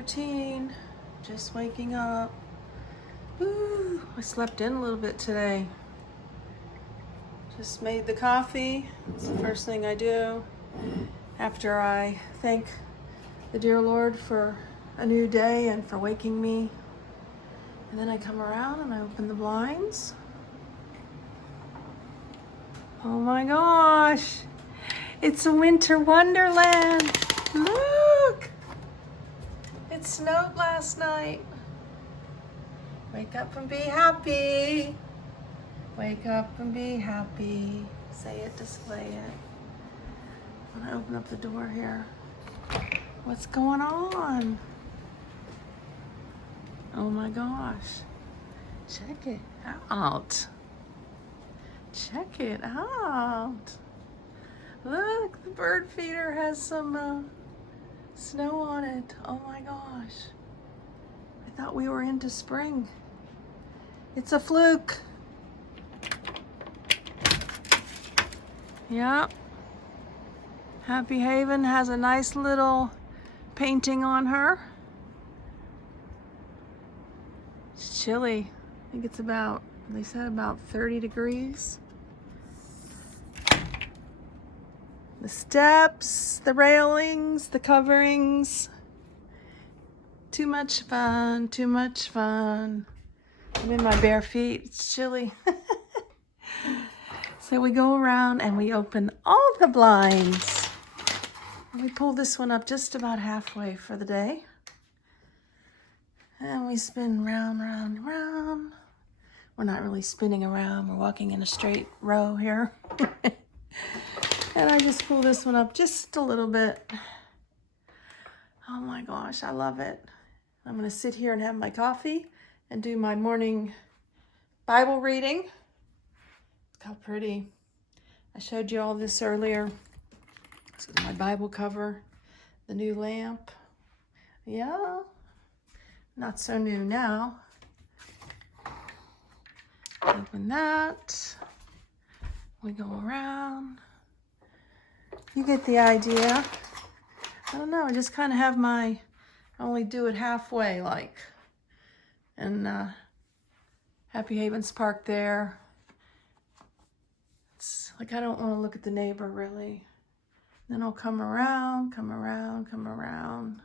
routine. Just waking up. Ooh, I slept in a little bit today. Just made the coffee. It's the first thing I do after I thank the dear Lord for a new day and for waking me. And then I come around and I open the blinds. Oh my gosh, it's a winter wonderland. Look, it snowed last night. Wake up and be happy. Wake up and be happy. Say it, display it. I'm gonna open up the door here. What's going on? Oh my gosh. Check it out. Check it out. Look, the bird feeder has some snow on it. Oh my gosh. I thought we were into spring. It's a fluke. Yeah. Happy Haven has a nice little painting on her. It's chilly. I think it's about, they said about 30 degrees. The steps, the railings, the coverings. Too much fun, too much fun. I'm in my bare feet, it's chilly. So we go around and we open all the blinds. And we pull this one up just about halfway for the day. And we spin round, round, round. We're not really spinning around, we're walking in a straight row here. And I just pull this one up just a little bit. Oh my gosh, I love it. I'm gonna sit here and have my coffee and do my morning Bible reading. Look how pretty. I showed you all this earlier. This is my Bible cover, the new lamp. Yeah, not so new now. Open that. We go around. You get the idea. I don't know, I just kind of have I only do it halfway like. And Happy Haven's parked there. It's like I don't want to look at the neighbor really. Then I'll come around, come around, come around.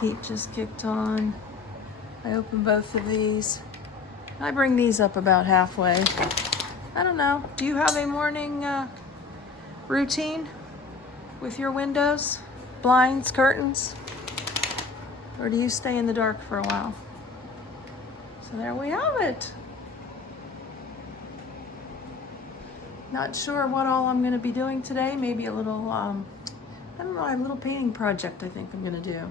Heat just kicked on. I open both of these. I bring these up about halfway. I don't know, do you have a morning routine with your windows, blinds, curtains? Or do you stay in the dark for a while? So there we have it. Not sure what all I'm gonna be doing today. Maybe a little, I don't know, a little painting project I think I'm gonna do.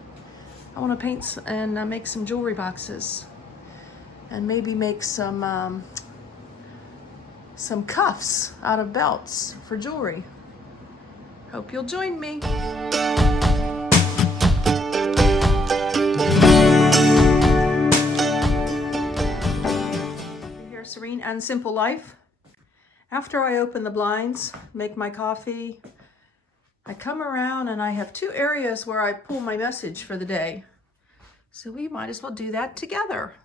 I wanna paint and make some jewelry boxes. And maybe make some cuffs out of belts for jewelry. Hope you'll join me. Here, Serene and Simple Life. After I open the blinds, make my coffee, I come around and I have two areas where I pull my message for the day. So we might as well do that together.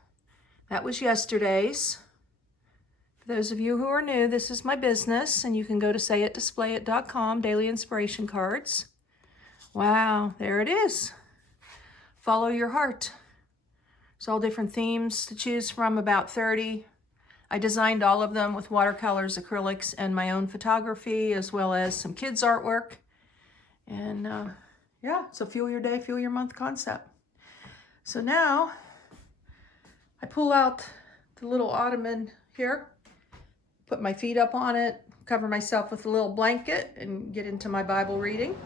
That was yesterday's. For those of you who are new, this is my business, and you can go to sayitdisplayit.com, daily inspiration cards. Wow, there it is. Follow your heart. There's all different themes to choose from, about 30. I designed all of them with watercolors, acrylics, and my own photography, as well as some kids' artwork. And yeah, so fuel your day, fuel your month concept. So now I pull out the little ottoman here, put my feet up on it, cover myself with a little blanket, and get into my Bible reading.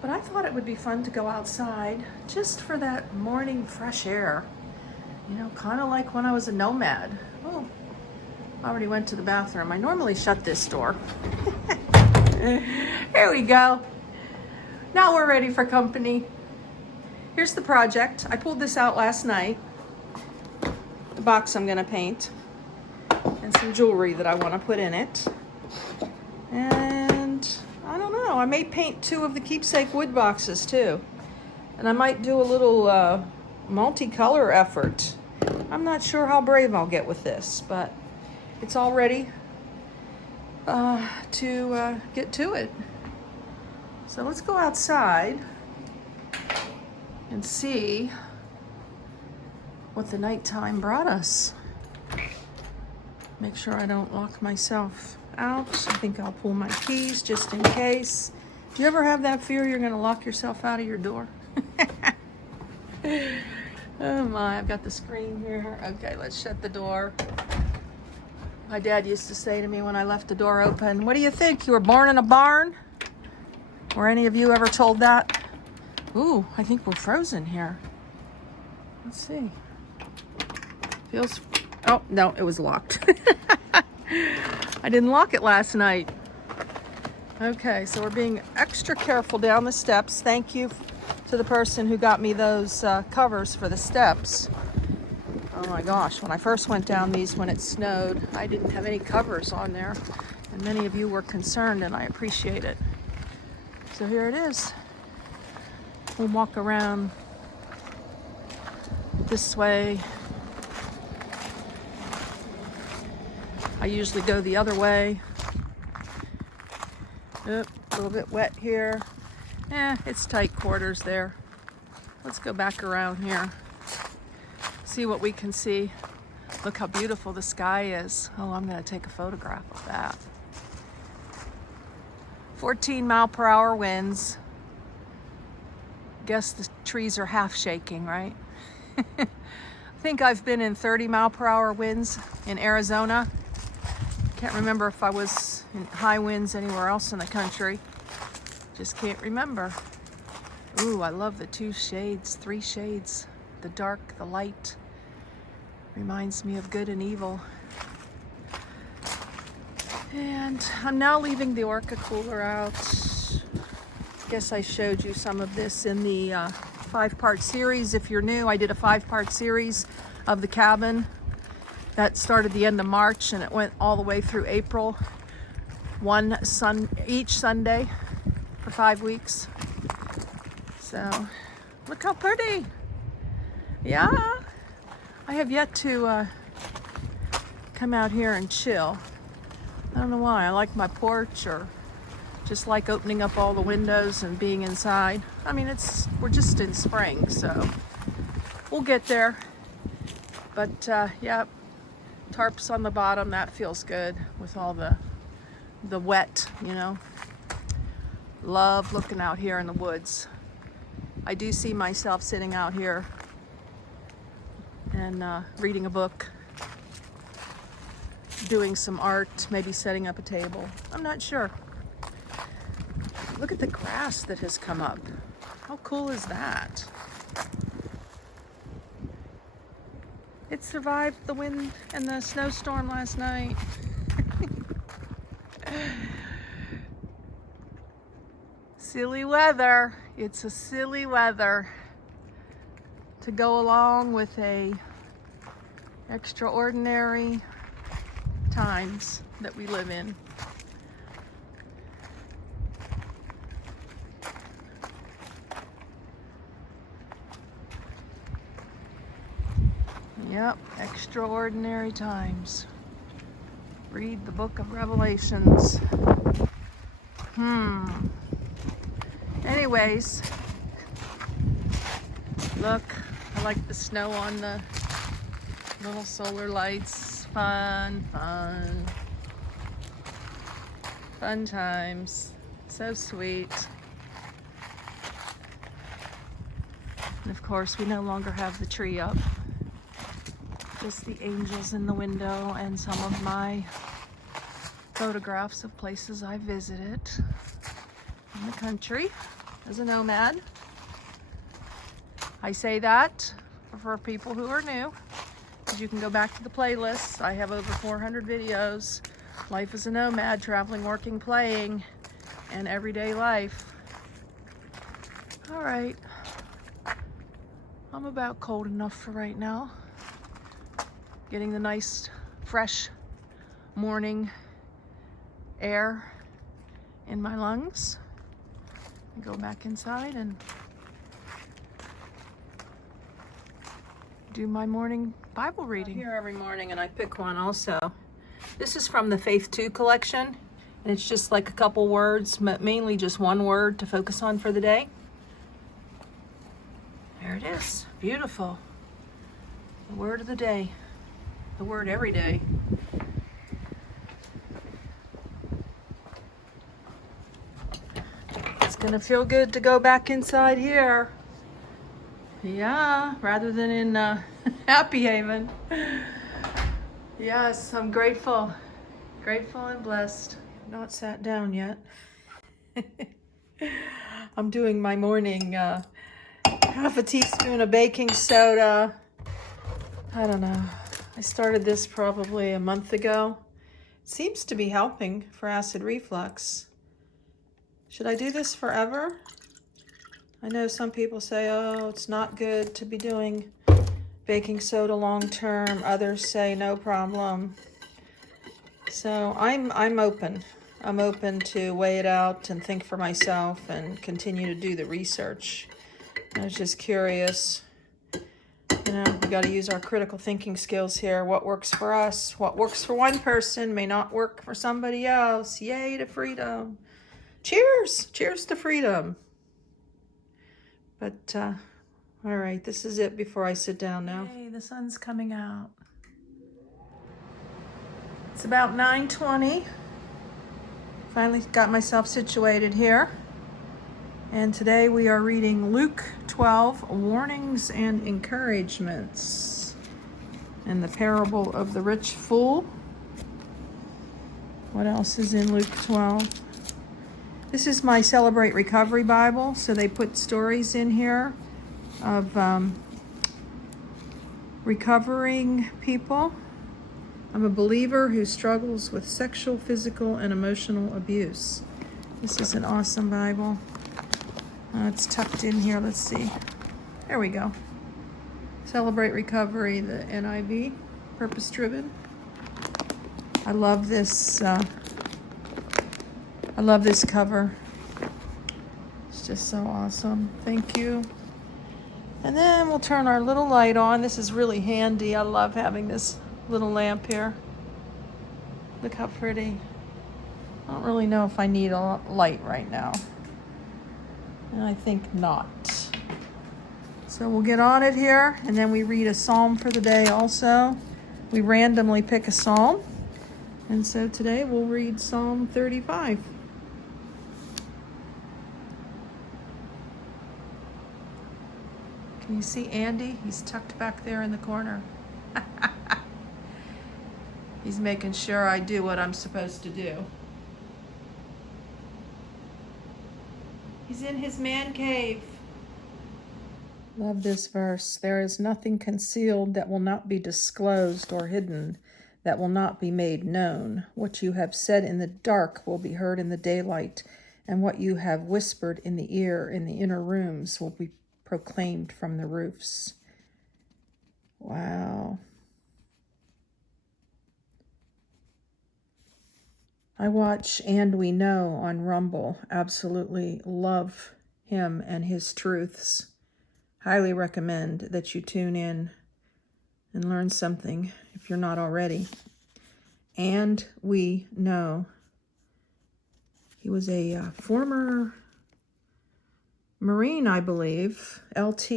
But I thought it would be fun to go outside just for that morning fresh air. You know, kind of like when I was a nomad. Oh, I already went to the bathroom. I normally shut this door. Here we go. Now we're ready for company. Here's the project. I pulled this out last night. The box I'm gonna paint. And some jewelry that I want to put in it. And I don't know, I may paint 2 of the keepsake wood boxes too. And I might do a little multicolor effort. I'm not sure how brave I'll get with this, but it's all ready to get to it. So let's go outside and see what the nighttime brought us. Make sure I don't lock myself out. I think I'll pull my keys just in case. Do you ever have that fear you're gonna lock yourself out of your door? Oh my, I've got the screen here. Okay, let's shut the door. My dad used to say to me when I left the door open, "What do you think? You were born in a barn?" Were any of you ever told that? Ooh, I think we're frozen here. Let's see. Feels, oh, no, it was locked. I didn't lock it last night. Okay, so we're being extra careful down the steps. Thank you to the person who got me those covers for the steps. Oh my gosh, when I first went down these when it snowed, I didn't have any covers on there. And many of you were concerned, and I appreciate it. So here it is. We'll walk around this way. I usually go the other way. Oop, a little bit wet here. It's tight quarters there. Let's go back around here. See what we can see. Look how beautiful the sky is. Oh, I'm gonna take a photograph of that. 14-mile-per-hour winds. Guess the trees are half shaking, right? I think I've been in 30-mile-per-hour winds in Arizona. Can't remember if I was in high winds anywhere else in the country. Just can't remember. Ooh, I love the 2 shades, 3 shades. The dark, the light. Reminds me of good and evil. And I'm now leaving the Orca cooler out. Guess I showed you some of this in the 5-part series. If you're new, I did a 5-part series of the cabin. That started the end of March and it went all the way through April. Each Sunday for 5 weeks. So, look how pretty. Yeah. I have yet to come out here and chill. I don't know why. I like my porch, or just like opening up all the windows and being inside. I mean, we're just in spring, so we'll get there. But yeah, tarps on the bottom, that feels good with all the wet, you know. Love looking out here in the woods. I do see myself sitting out here and reading a book, doing some art, maybe setting up a table. I'm not sure. Look at the grass that has come up. How cool is that? It survived the wind and the snowstorm last night. Silly weather. It's a silly weather to go along with a extraordinary times that we live in. Yep, extraordinary times. Read the book of Revelations. Anyways, look, I like the snow on the little solar lights. Fun, fun. Fun times. So sweet. And of course, we no longer have the tree up. Just the angels in the window and some of my photographs of places I visited in the country as a nomad. I say that for people who are new, because you can go back to the playlist. I have over 400 videos. Life as a nomad, traveling, working, playing, and everyday life. All right. I'm about cold enough for right now. Getting the nice, fresh morning air in my lungs. Go back inside and do my morning Bible reading. I'm here every morning and I pick one also. This is from the Faith 2 collection, and it's just like a couple words, mainly just one word to focus on for the day. There it is. Beautiful. The word of the day. The word every day. It's gonna feel good to go back inside here. Yeah, rather than in Happy Haven. Yes, I'm grateful. Grateful and blessed. Not sat down yet. I'm doing my morning half a teaspoon of baking soda. I don't know. I started this probably a month ago. It seems to be helping for acid reflux. Should I do this forever? I know some people say, oh, it's not good to be doing baking soda long term. Others say no problem. So I'm open. I'm open to weigh it out and think for myself and continue to do the research. I was just curious. You know, we got to use our critical thinking skills here. What works for us, what works for one person may not work for somebody else. Yay to freedom. Cheers. Cheers to freedom. But, all right, this is it before I sit down now. Hey, the sun's coming out. It's about 9:20. Finally got myself situated here. And today we are reading Luke 12, Warnings and Encouragements, and the parable of the rich fool. What else is in Luke 12? This is my Celebrate Recovery Bible, so they put stories in here of recovering people. I'm a believer who struggles with sexual, physical, and emotional abuse. This is an awesome Bible. It's tucked in here. Let's see. There we go. Celebrate Recovery, the NIV, Purpose Driven. I love this. I love this cover. It's just so awesome. Thank you. And then we'll turn our little light on. This is really handy. I love having this little lamp here. Look how pretty. I don't really know if I need a light right now. And I think not. So we'll get on it here, and then we read a psalm for the day also. We randomly pick a psalm. And so today we'll read Psalm 35. Can you see Andy? He's tucked back there in the corner. He's making sure I do what I'm supposed to do. He's in his man cave. Love this verse. There is nothing concealed that will not be disclosed, or hidden that will not be made known. What you have said in the dark will be heard in the daylight, and what you have whispered in the ear in the inner rooms will be proclaimed from the roofs. Wow. I watch And We Know on Rumble. Absolutely love him and his truths. Highly recommend that you tune in and learn something if you're not already. And We Know. He was a former Marine, I believe, LT.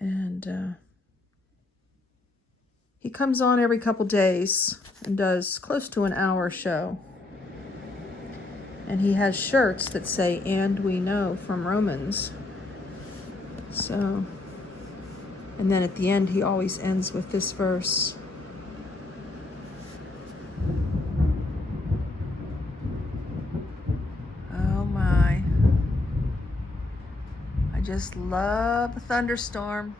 And he comes on every couple days and does close to an hour show. And he has shirts that say, And We Know from Romans. So, and then at the end, he always ends with this verse. Oh my. I just love a thunderstorm.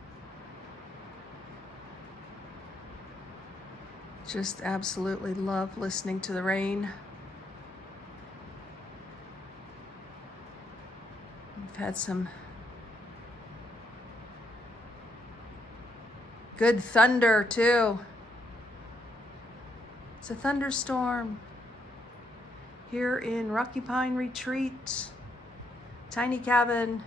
Just absolutely love listening to the rain. We've had some good thunder too. It's a thunderstorm here in Rocky Pine Retreat, tiny cabin.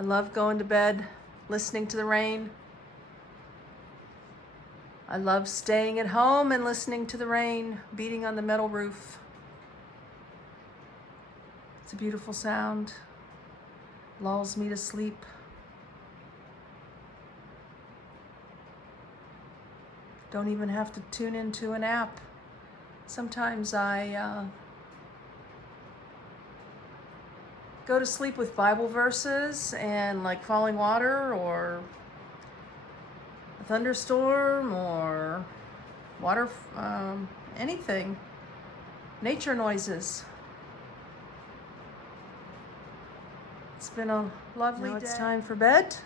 I love going to bed, listening to the rain. I love staying at home and listening to the rain beating on the metal roof. It's a beautiful sound. Lulls me to sleep. Don't even have to tune into an app. Sometimes I go to sleep with Bible verses and like falling water or a thunderstorm or water, anything, nature noises. It's been a lovely day. It's time for bed.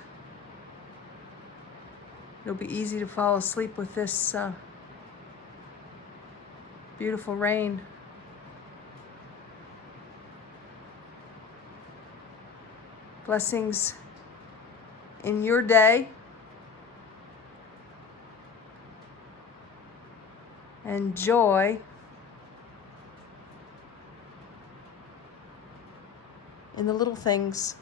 It'll be easy to fall asleep with this beautiful rain. Blessings in your day. And joy in the little things.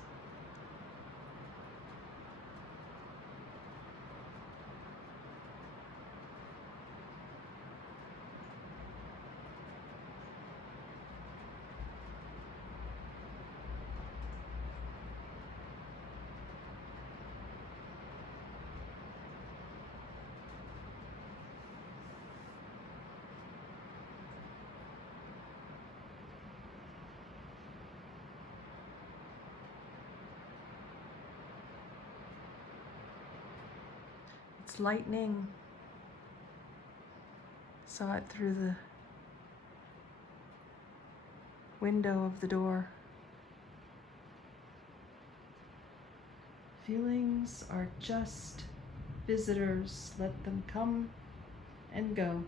It's lightning. Saw it through the window of the door. Feelings are just visitors. Let them come and go.